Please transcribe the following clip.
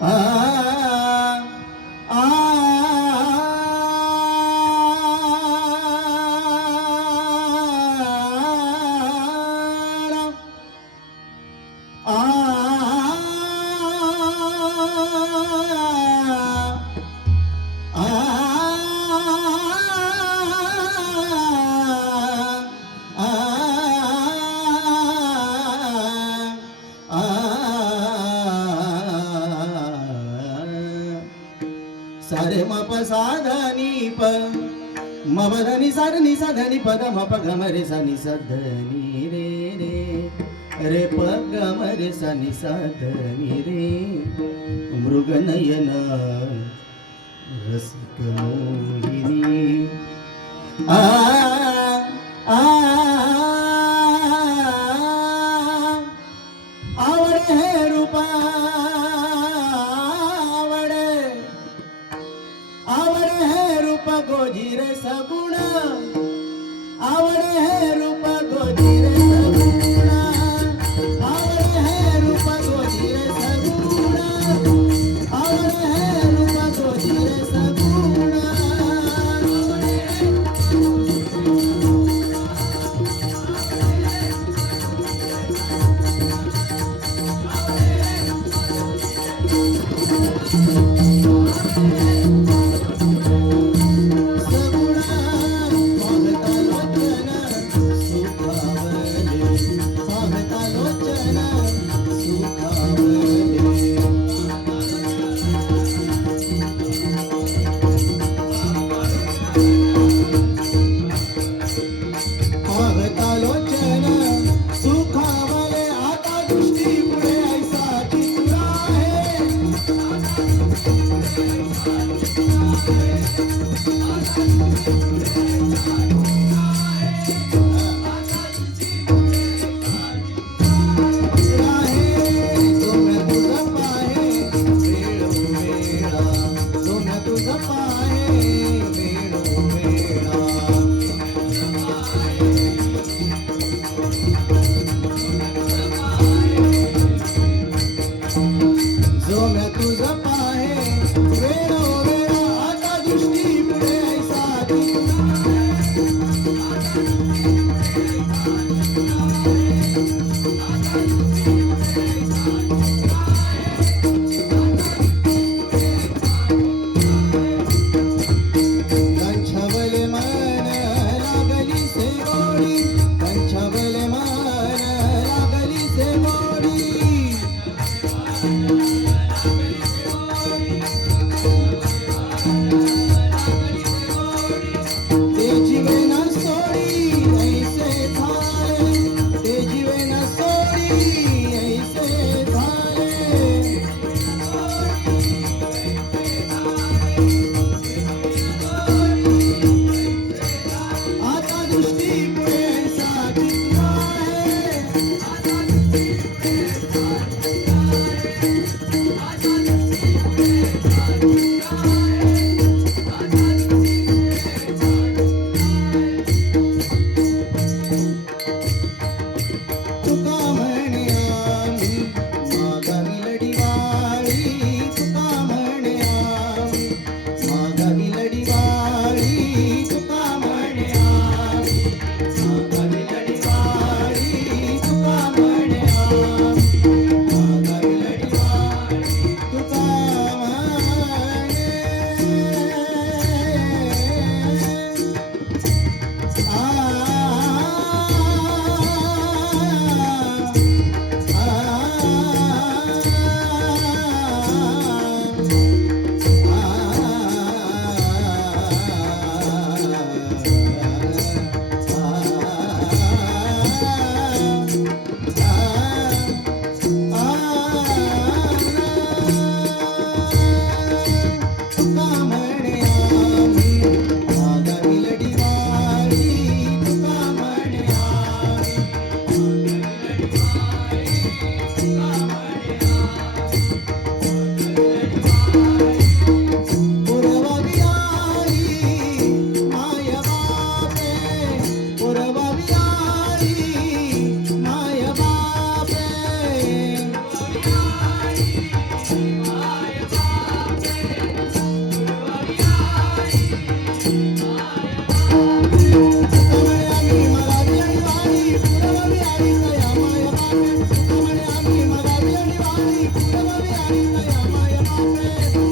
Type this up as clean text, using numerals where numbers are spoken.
आ आ सारे म प सा ध नि प म प ध नि सा ध नि सा ध नि प ध म प ग म रे सा नि सा ध नि रे रे प ग म रे सा नि सा ध नि रे मृग नयन रसिक मोहिनी आ आ आवडे हे रूपा आवडे हे रूप गोजीर सगुण आवडे हे रूप गोजीर सगुण आवडे हे रूप गोजीर सगुण आवडे हे रूप गोजीर सगुण रे